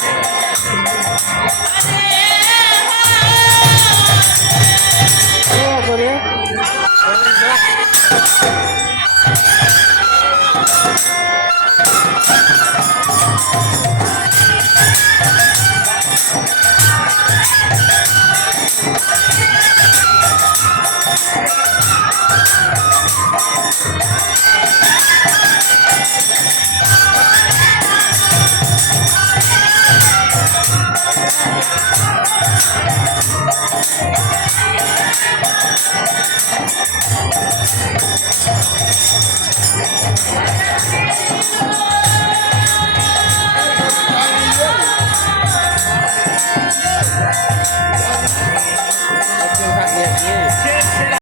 Thank you.